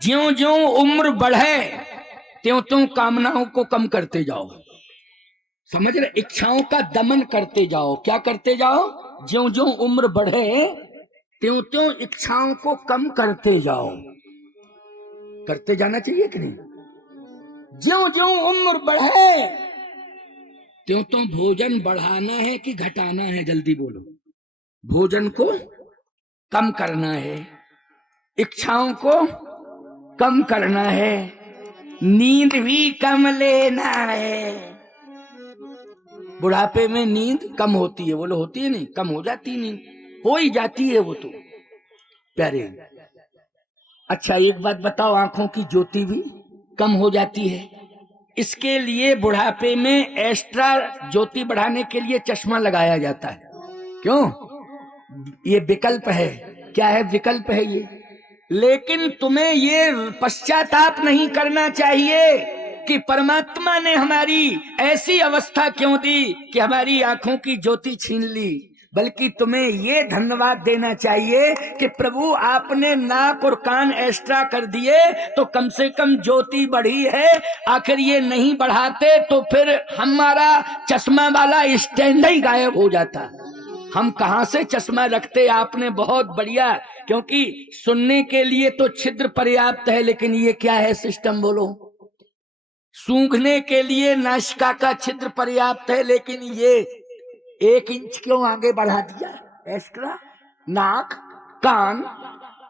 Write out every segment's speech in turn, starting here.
ज्यों ज्यों उम्र बढ़े त्यों त्यों कामनाओं को कम करते जाओ। समझ रहे? इच्छाओं का दमन करते जाओ। क्या करते जाओ? ज्यों ज्यों उम्र बढ़े त्यों त्यों इच्छाओं को कम करते जाओ। करते जाना चाहिए कि नहीं? ज्यों ज्यों उम्र बढ़े त्यों त्यों भोजन बढ़ाना है कि घटाना है? जल्दी बोलो। भोजन को कम करना है, इच्छाओं को कम करना है, नींद भी कम लेना है। बुढ़ापे में नींद कम होती है, बोलो होती है? नहीं, कम हो जाती नींद, हो ही जाती है वो तो प्यारे। अच्छा एक बात बताओ, आंखों की ज्योति भी कम हो जाती है। इसके लिए बुढ़ापे में एक्स्ट्रा ज्योति बढ़ाने के लिए चश्मा लगाया जाता है। क्यों? ये विकल्प है। क्या है? विकल्प है ये। लेकिन तुम्हें ये पश्चाताप नहीं करना चाहिए कि परमात्मा ने हमारी ऐसी अवस्था क्यों दी कि हमारी आंखों की ज्योति छीन ली, बल्कि तुम्हें ये धन्यवाद देना चाहिए कि प्रभु आपने नाक और कान एक्स्ट्रा कर दिए तो कम से कम ज्योति बढ़ी है। आखिर ये नहीं बढ़ाते तो फिर हमारा चश्मा वाला स्टैंड ही गायब हो जाता। हम कहां से चश्मा रखते? आपने बहुत बढ़िया, क्योंकि सुनने के लिए तो छिद्र पर्याप्त है, लेकिन ये क्या है सिस्टम बोलो? सूंघने के लिए नासिका का छिद्र पर्याप्त है, लेकिन ये 1 इंच क्यों आगे बढ़ा दिया एक्स्ट्रा? नाक कान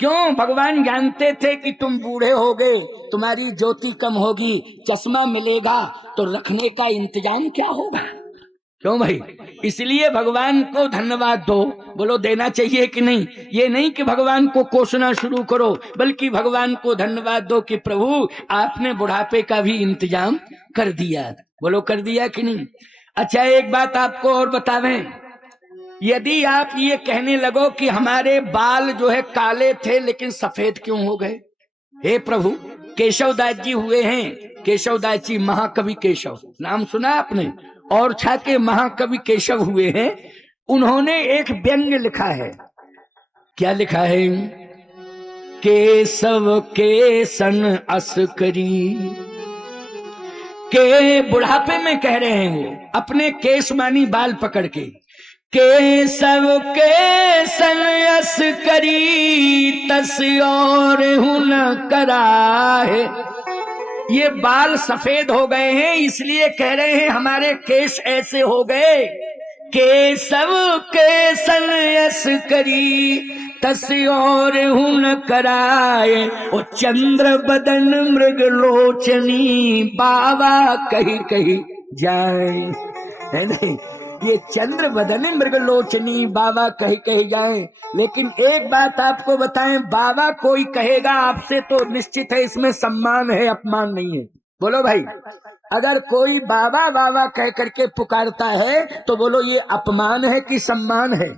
क्यों? भगवान जानते थे कि तुम बूढ़े हो गए, तुम्हारी ज्योति कम होगी, चश्मा मिलेगा तो रखने का इंतजाम क्या होगा? क्यों भाई? इसलिए भगवान को धन्यवाद दो। बोलो देना चाहिए कि नहीं? ये नहीं कि भगवान को कोसना शुरू करो, बल्कि भगवान को धन्यवाद दो कि प्रभु आपने बुढ़ापे का भी इंतजाम कर दिया। बोलो कर दिया कि नहीं? अच्छा एक बात आपको और बतावें, यदि आप ये कहने लगो कि हमारे बाल जो है काले थे लेकिन सफेद क्यों हो गए? हे प्रभु, केशवदास जी हुए हैं, केशवदास जी, महाकवि केशव, नाम सुना आपने? और छा के महाकवि केशव हुए हैं। उन्होंने एक व्यंग लिखा है। क्या लिखा है? केशव के सन अस करी, के बुढ़ापे में कह रहे हैं वो, अपने केश मानी बाल पकड़ के, केशव के सन अस करी तस और हुन कराहे। ये बाल सफेद हो गए हैं, इसलिए कह रहे हैं हमारे केश ऐसे हो गए। केशव के सन अस करी तस और हुन कराए, ओ चंद्र बदन मृग लोचनी बाबा कही कही जाए। है नहीं? ये चंद्र बदन मृग लोचनी बाबा कही कही जाए। लेकिन एक बात आपको बताएं, बाबा कोई कहेगा आपसे तो निश्चित है इसमें सम्मान है, अपमान नहीं है। बोलो भाई, अगर कोई बाबा बाबा कह करके पुकारता है तो बोलो ये अपमान है कि सम्मान है?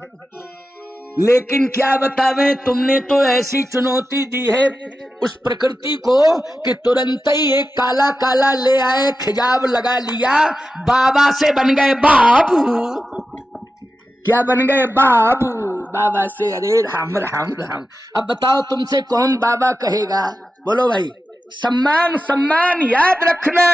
लेकिन क्या बतावें, तुमने तो ऐसी चुनौती दी है उस प्रकृति को कि तुरंत ही एक काला काला ले आए, खिजाब लगा लिया, बाबा से बन गए बाबू। क्या बन गए? बाबू। बाबा से, अरे राम राम राम। अब बताओ तुमसे कौन बाबा कहेगा? बोलो भाई, सम्मान सम्मान याद रखना।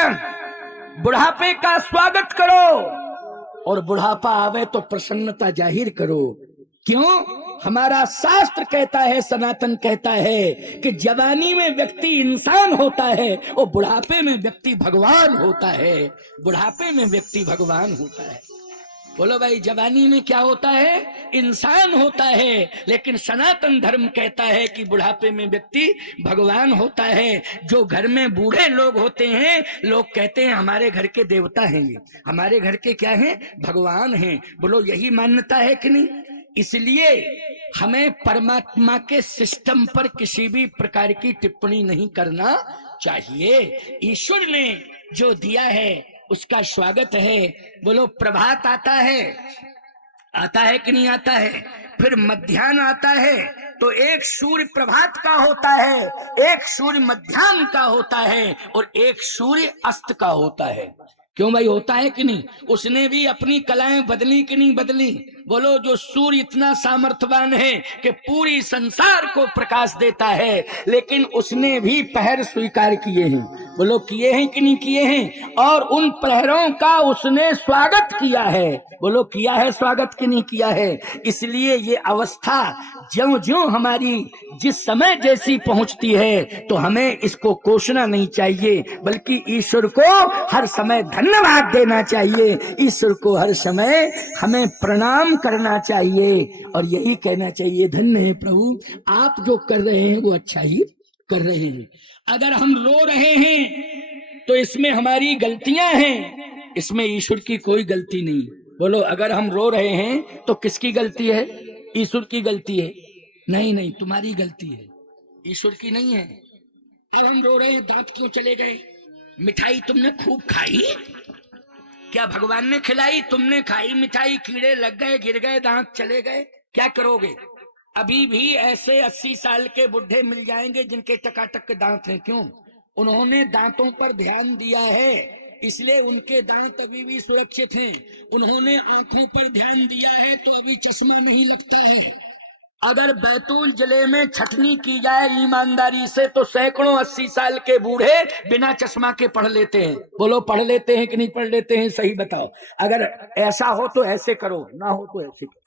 बुढ़ापे का स्वागत करो और बुढ़ापा आवे तो प्रसन्नता जाहिर करो। क्यों? हमारा शास्त्र कहता है, सनातन कहता है कि जवानी में व्यक्ति इंसान होता है और बुढ़ापे में व्यक्ति भगवान होता है। बुढ़ापे में व्यक्ति भगवान होता है। बोलो भाई, जवानी में क्या होता है? इंसान होता है, लेकिन सनातन धर्म कहता है कि बुढ़ापे में व्यक्ति भगवान होता है। जो घर में बूढ़े लोग होते हैं, लोग कहते हैं हमारे घर के देवता हैं, ये हमारे घर के क्या हैं? भगवान हैं। बोलो यही मान्यता है कि नहीं? इसलिए हमें परमात्मा के सिस्टम पर किसी भी प्रकार की टिप्पणी नहीं करना चाहिए। ईश्वर ने जो दिया है उसका स्वागत है। बोलो प्रभात आता है, आता है कि नहीं आता है? फिर मध्याह्न आता है, तो एक सूर्य प्रभात का होता है, एक सूर्य मध्याह्न का होता है और एक सूर्य अस्त का होता है। क्यों भाई, होता है कि नहीं? उसने भी अपनी कलाएं बदली कि नहीं बदली? बोलो, जो सूर्य इतना सामर्थ्यवान है कि पूरी संसार को प्रकाश देता है, लेकिन उसने भी प्रहर स्वीकार किए हैं। बोलो, किए हैं कि नहीं किए हैं? और उन प्रहरों का उसने स्वागत किया है। बोलो, किया है स्वागत कि नहीं किया है? इसलिए ये अवस्था ज्यों ज्यों हमारी जिस समय जैसी पहुंचती है, तो हमें इसको कोसना नहीं चाहिए, बल्कि ईश्वर को हर समय धन्यवाद देना चाहिए, ईश्वर को हर समय हमें प्रणाम करना चाहिए और यही कहना चाहिए, धन्य है प्रभु, आप जो कर रहे हैं वो अच्छा ही कर रहे हैं। अगर हम रो रहे हैं तो इसमें हमारी गलतियां हैं, इसमें ईश्वर की कोई गलती नहीं। बोलो, अगर हम रो रहे हैं तो किसकी गलती है? ईश्वर की गलती है? नहीं नहीं, तुम्हारी गलती है, ईश्वर की नहीं है। अब हम रो रहे हैं, दांत क्यों चले गए? मिठाई तुमने खूब खाई, क्या भगवान ने खिलाई? तुमने खाई मिठाई, कीड़े लग गए, गिर गए, दांत चले गए, क्या करोगे? अभी भी ऐसे 80 साल के बुढ़े मिल जाएंगे जिनके टकाटक दांत हैं। क्यों? उन्होंने दांतों पर ध्यान दिया है, इसलिए उनके दांत अभी भी सुरक्षित हैं। उन्होंने आंखों पर ध्यान दिया है तो अभी चश्मा नहीं लगता है। अगर बैतूल जिले में छटनी की जाए ईमानदारी से तो सैकड़ों 80 साल के बूढ़े बिना चश्मा के पढ़ लेते हैं। बोलो, पढ़ लेते हैं कि नहीं पढ़ लेते हैं? सही बताओ। अगर ऐसा हो तो ऐसे करो, ना हो तो ऐसे करो,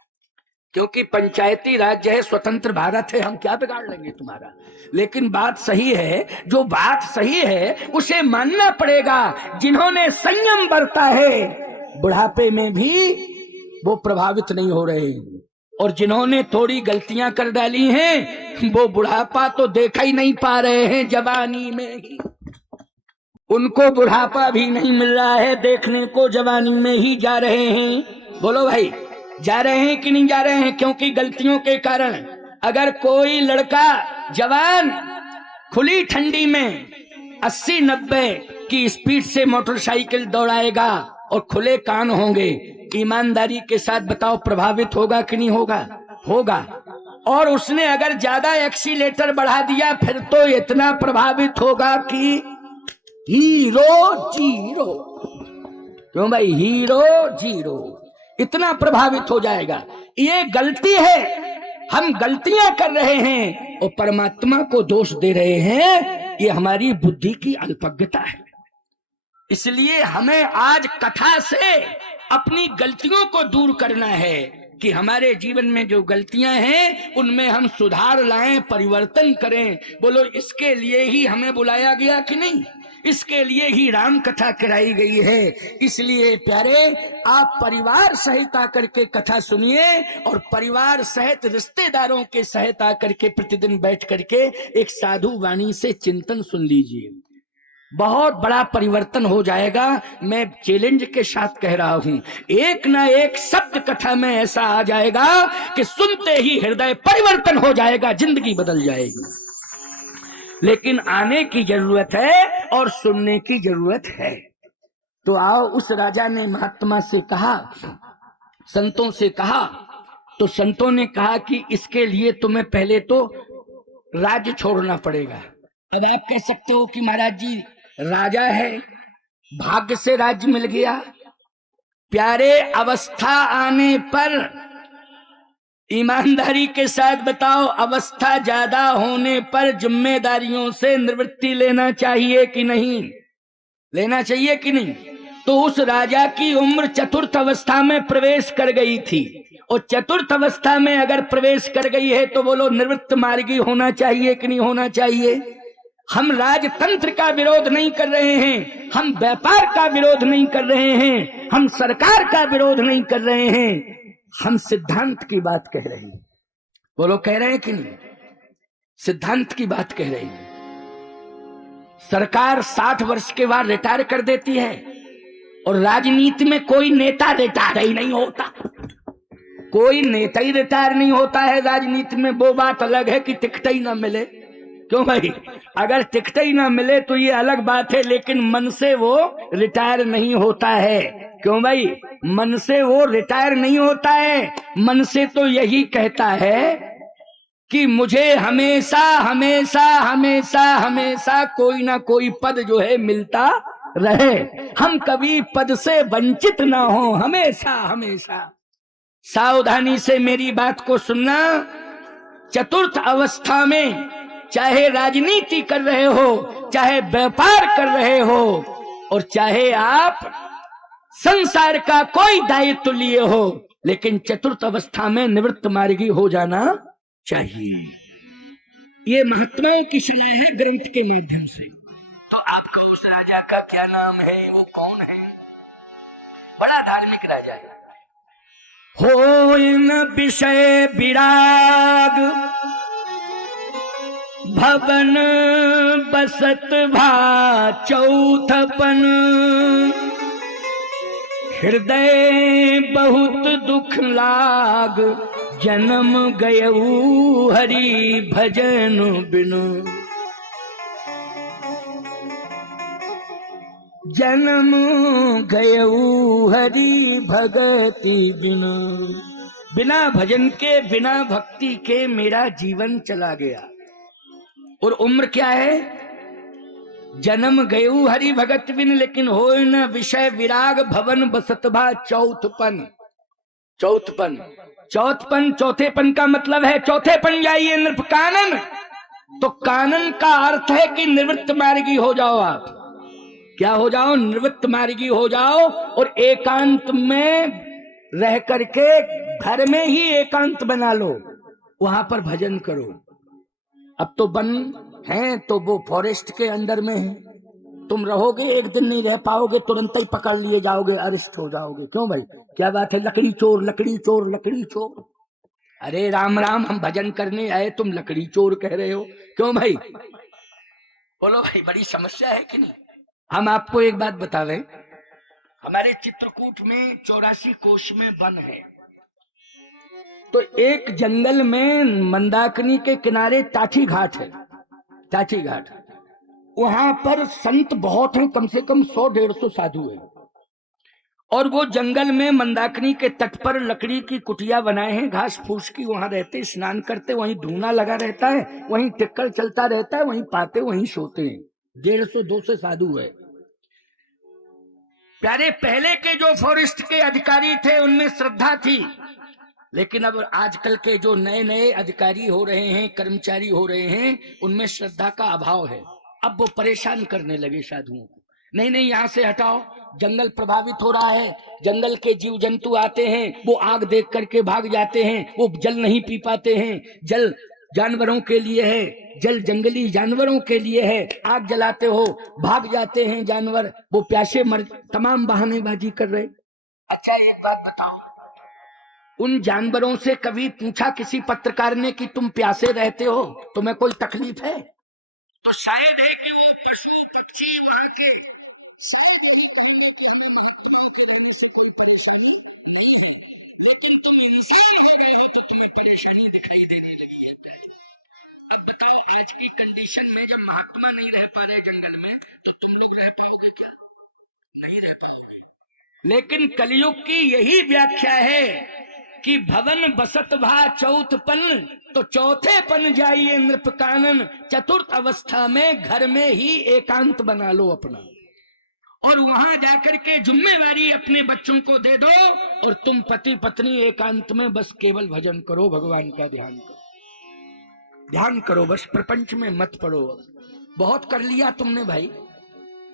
क्योंकि पंचायती राज्य है, स्वतंत्र भारत है, हम क्या बिगाड़ लेंगे तुम्हारा। लेकिन बात सही है, जो बात सही है उसे मानना पड़ेगा। जिन्होंने संयम बरता है बुढ़ापे में भी वो प्रभावित नहीं हो रहे, और जिन्होंने थोड़ी गलतियां कर डाली हैं वो बुढ़ापा तो देखा ही नहीं पा रहे हैं, जवानी में ही उनको बुढ़ापा भी नहीं मिल रहा है देखने को, जवानी में ही जा रहे हैं। बोलो भाई, जा रहे हैं कि नहीं जा रहे हैं? क्योंकि गलतियों के कारण। अगर कोई लड़का जवान खुली ठंडी में 80-90 की स्पीड से मोटरसाइकिल दौड़ाएगा और खुले कान होंगे, ईमानदारी के साथ बताओ, प्रभावित होगा कि नहीं होगा? होगा। और उसने अगर ज्यादा एक्सीलेटर बढ़ा दिया फिर तो इतना प्रभावित होगा कि हीरो जीरो। क्यों भाई? हीरो जीरो, इतना प्रभावित हो जाएगा। ये गलती है, हम गलतियां कर रहे हैं और परमात्मा को दोष दे रहे हैं, ये हमारी बुद्धि की अल्पज्ञता है। इसलिए हमें आज कथा से अपनी गलतियों को दूर करना है कि हमारे जीवन में जो गलतियां हैं उनमें हम सुधार लाएं, परिवर्तन करें। बोलो, इसके लिए ही हमें बुलाया गया कि नहीं? इसके लिए ही राम कथा कराई गई है। इसलिए प्यारे, आप परिवार सहित आकर के कथा सुनिए और परिवार सहित रिश्तेदारों के सहित आकर के प्रतिदिन बैठ करके एक साधु वाणी से चिंतन सुन लीजिए, बहुत बड़ा परिवर्तन हो जाएगा। मैं चैलेंज के साथ कह रहा हूं, एक ना एक शब्द कथा में ऐसा आ जाएगा कि सुनते ही हृदय परिवर्तन हो जाएगा, जिंदगी बदल जाएगी। लेकिन आने की जरूरत है और सुनने की जरूरत है। तो आओ, उस राजा ने महात्मा से कहा, संतों से कहा, तो संतों ने कहा कि इसके लिए तुम्हें पहले तो राज्य छोड़ना पड़ेगा। अब आप कह सकते हो कि महाराज जी, राजा है, भाग्य से राज्य मिल गया। प्यारे, अवस्था आने पर ईमानदारी के साथ बताओ, अवस्था ज्यादा होने पर जिम्मेदारियों से निवृत्ति लेना चाहिए कि नहीं? लेना चाहिए कि नहीं? तो उस राजा की उम्र चतुर्थ अवस्था में प्रवेश कर गई थी, और चतुर्थ अवस्था में अगर प्रवेश कर गई है तो बोलो, निवृत्त मार्गी होना चाहिए कि नहीं होना चाहिए? हम राजतंत्र का विरोध नहीं कर रहे हैं, हम व्यापार का विरोध नहीं कर रहे हैं, हम सरकार का विरोध नहीं कर रहे हैं, हम सिद्धांत की बात कह रहे हैं। बोलो, कह रहे हैं कि नहीं? सिद्धांत की बात कह रहे हैं। सरकार 60 वर्ष के बाद रिटायर कर देती है, और राजनीति में कोई नेता रिटायर ही नहीं होता। कोई नेता ही रिटायर नहीं होता है राजनीति में। वो बात अलग है कि टिकट ही ना मिले। क्यों भाई? अगर टिकट ही ना मिले तो ये अलग बात है, लेकिन मन से वो रिटायर नहीं होता है। क्यों भाई? मन से वो रिटायर नहीं होता है। मन से तो यही कहता है कि मुझे हमेशा हमेशा हमेशा हमेशा कोई ना कोई पद जो है मिलता रहे, हम कभी पद से वंचित ना हो, हमेशा हमेशा। सावधानी से मेरी बात को सुनना। चतुर्थ अवस्था में चाहे राजनीति कर रहे हो, चाहे व्यापार कर रहे हो, और चाहे आप संसार का कोई दायित्व लिए हो, लेकिन चतुर्थ अवस्था में निवृत्त मार्गी हो जाना चाहिए। ये महात्माओं की सलाह है ग्रंथ के माध्यम से। तो आपको उस राजा का क्या नाम है, वो कौन है? बड़ा धार्मिक राजा है। हो न विषय विराग, भवन बसत भा चौथपन, हृदय बहुत दुख लाग, जन्म गयऊ हरि भजन बिनु, जन्म गयऊ हरि भगति बिनु। बिना भजन के, बिना भक्ति के मेरा जीवन चला गया। और उम्र क्या है? जन्म गयऊ हरि भगत बिन, लेकिन हो न विषय विराग, भवन बसत भा चौथपन। चौथपन, चौथपन, चौथेपन का मतलब है चौथेपन जाइए नृप कानन। तो कानन का अर्थ है कि निवृत्त मार्गी हो जाओ आप। क्या हो जाओ? निवृत्त मार्गी हो जाओ, और एकांत में रह करके, घर में ही एकांत बना लो, वहां पर भजन करो। अब तो वन है तो वो फॉरेस्ट के अंडर में है, तुम रहोगे एक दिन नहीं रह पाओगे, तुरंत ही पकड़ लिए जाओगे, अरेस्ट हो जाओगे। क्यों भाई? क्या बात है? लकड़ी चोर, लकड़ी चोर, लकड़ी चोर। अरे राम राम, हम भजन करने आए, तुम लकड़ी चोर कह रहे हो। क्यों भाई? बोलो भाई, बड़ी समस्या है कि नहीं? हम आपको एक बात बतावे, हमारे चित्रकूट में 84 कोष में वन है। तो एक जंगल में मंदाकिनी के किनारे टाठी घाट है, टाठी घाट। वहां पर संत बहुत हैं, कम से कम 100-150 साधु हैं। और वो जंगल में मंदाकिनी के तट पर लकड़ी की कुटिया बनाए हैं, घास फूस की, वहां रहते, स्नान करते, वहीं धूना लगा रहता है, वहीं टिक्कर चलता रहता है, वहीं पाते, वहीं सोते हैं। 150-200 साधु है प्यारे। पहले के जो फॉरेस्ट के अधिकारी थे उनमें श्रद्धा थी, लेकिन अब आजकल के जो नए नए अधिकारी हो रहे हैं, कर्मचारी हो रहे हैं, उनमें श्रद्धा का अभाव है। अब वो परेशान करने लगे साधुओं को। नहीं नहीं, यहाँ से हटाओ, जंगल प्रभावित हो रहा है, जंगल के जीव जंतु आते हैं, वो आग देख करके भाग जाते हैं, वो जल नहीं पी पाते हैं, जल जानवरों के लिए है, जल जंगली जानवरों के लिए है, आग जलाते हो भाग जाते हैं जानवर, वो प्यासे मर, तमाम बहानेबाजी कर रहे। अच्छा एक बात बताओ, उन जानवरों से कभी पूछा किसी पत्रकार ने कि तुम प्यासे रहते हो, तुम्हें कोई तकलीफ है? तो शायद है कि वो पशु पक्षी वहां के परेशानी दिखाई देने लगी है। अब बताओ, आज की कंडीशन में जब महात्मा नहीं रह पा रहे जंगल में, तो तुम लोग रह पाओगे क्या? नहीं रह पाओगे। लेकिन कलयुग की यही व्याख्या है कि भवन बसत भा चौथपन, तो चौथेपन जाइए नृप कानन। चतुर्थ अवस्था में घर में ही एकांत बना लो अपना, और वहां जाकर के जिम्मेवारी अपने बच्चों को दे दो, और तुम पति पत्नी एकांत में बस केवल भजन करो, भगवान का ध्यान करो, ध्यान करो, बस प्रपंच में मत पड़ो। बहुत कर लिया तुमने भाई।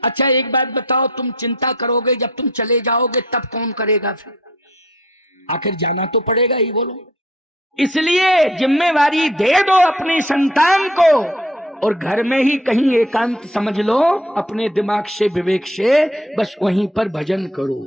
अच्छा एक बात बताओ, तुम चिंता करोगे, जब तुम चले जाओगे तब कौन करेगा? फिर आखिर जाना तो पड़ेगा ही, बोलो। इसलिए जिम्मेवारी दे दो अपनी संतान को, और घर में ही कहीं एकांत समझ लो, अपने दिमाग से, विवेक से, बस वहीं पर भजन करो।